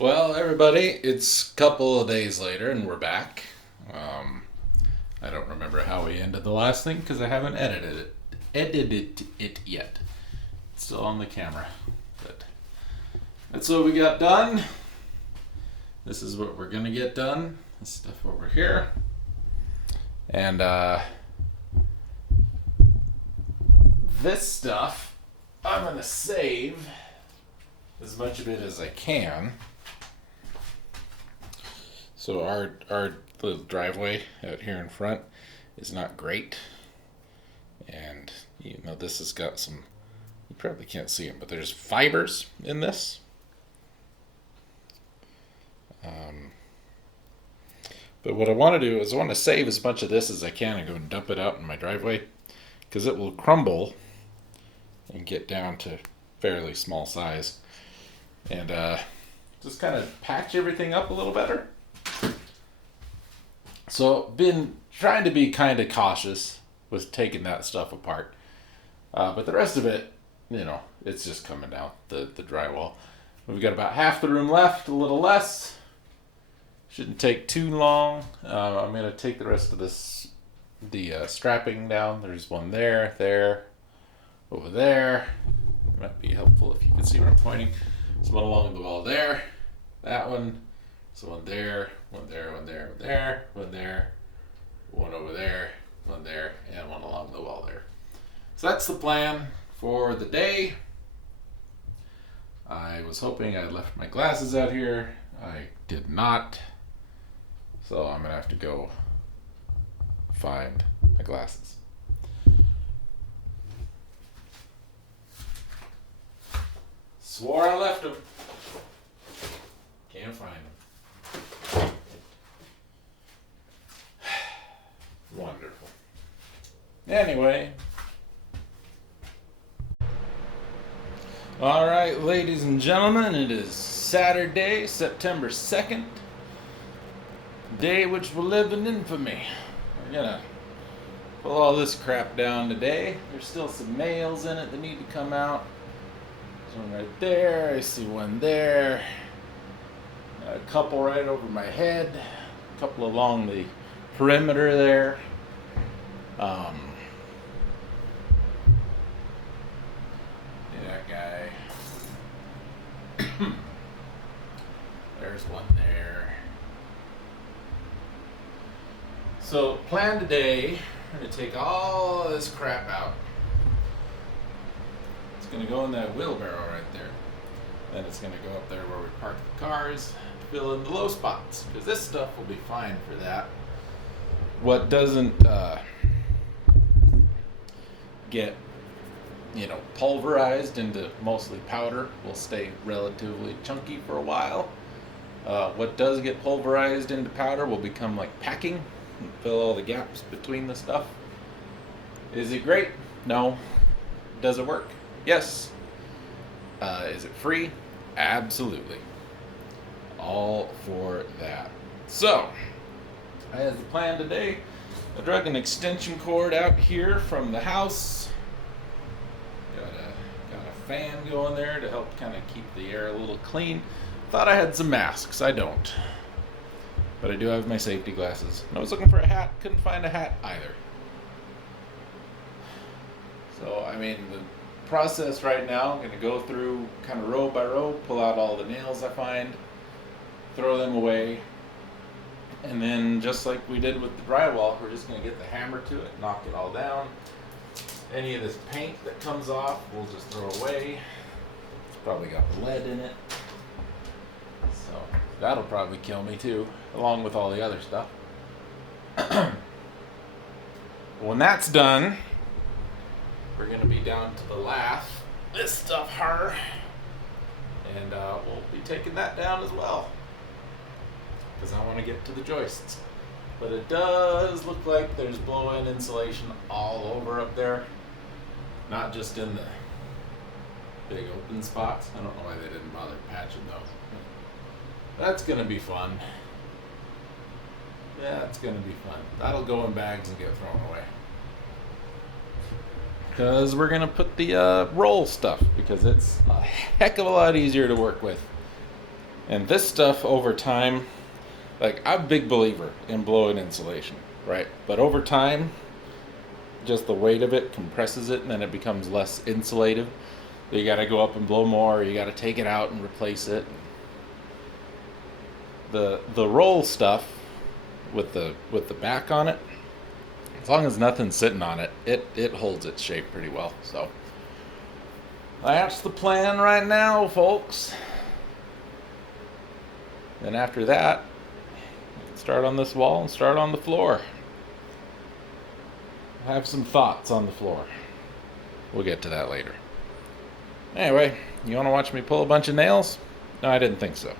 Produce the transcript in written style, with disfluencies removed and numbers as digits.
Well, everybody, it's a couple of days later and we're back. Um, I don't remember how we ended the last thing because I haven't edited it yet. It's still on the camera. But that's what we got done. This is what we're gonna get done. This stuff over here. And this stuff I'm gonna save as much of it as I can. So our little driveway out here in front is not great, and this has got some. You probably can't see them, but there's fibers in this. Um, but what I want to do is I want to save as much of this as I can and go and dump it out in my driveway, because it will crumble and get down to fairly small size, and just kind of patch everything up a little better. So, been trying to be kind of cautious with taking that stuff apart. But the rest of it, it's just coming down the drywall. We've got about half the room left, a little less. Shouldn't take too long. I'm going to take the rest of the strapping down. There's one there, over there. It might be helpful if you can see where I'm pointing. There's one along the wall there, that one. So one there, one there, one there, one there, one there, one over there, one there, and one along the wall there. So that's the plan for the day. I was hoping I'd left my glasses out here. I did not. So I'm going to have to go find my glasses. Swore I left them. Can't find them. Wonderful. Anyway. All right, ladies and gentlemen, it is Saturday, September 2nd. Day which will live in infamy. We're gonna pull all this crap down today. There's still some nails in it that need to come out. There's one right there. I see one there. A couple right over my head. A couple along the perimeter there. That guy. There's one there. So, plan today, I'm going to take all of this crap out. It's going to go in that wheelbarrow right there. Then it's going to go up there where we park the cars to fill in the low spots, because this stuff will be fine for that. What doesn't get pulverized into mostly powder will stay relatively chunky for a while. What does get pulverized into powder will become like packing and fill all the gaps between the stuff. Is it great? No. Does it work? Yes. Is it free? Absolutely. All for that. So, as the plan today, I drug an extension cord out here from the house. Got a fan going there to help kind of keep the air a little clean. Thought I had some masks. I don't. But I do have my safety glasses. I was looking for a hat. Couldn't find a hat either. So, the process right now, I'm going to go through kind of row by row, pull out all the nails I find, throw them away, and then just like we did with the drywall, we're just going to get the hammer to it, knock it all down. Any of this paint that comes off, we'll just throw away. It's probably got lead in it, so that'll probably kill me too, along with all the other stuff. When that's done, we're going to be down to the lathe, this stuff here, and we'll be taking that down as well, because I want to get to the joists. But it does look like there's blow-in insulation all over up there, not just in the big open spots. I don't know why they didn't bother patching those. That's going to be fun. Yeah, it's going to be fun. That'll go in bags and get thrown away. Because we're going to put the roll stuff, because it's a heck of a lot easier to work with. And this stuff over time, like I'm a big believer in blow-in insulation, right? But over time, just the weight of it compresses it and then it becomes less insulative. You got to go up and blow more, or you got to take it out and replace it. The roll stuff with the back on it, as long as nothing's sitting on it, it holds its shape pretty well. So that's the plan right now, folks. Then after that, start on this wall and start on the floor. I have some thoughts on the floor. We'll get to that later. Anyway, you want to watch me pull a bunch of nails? No, I didn't think so.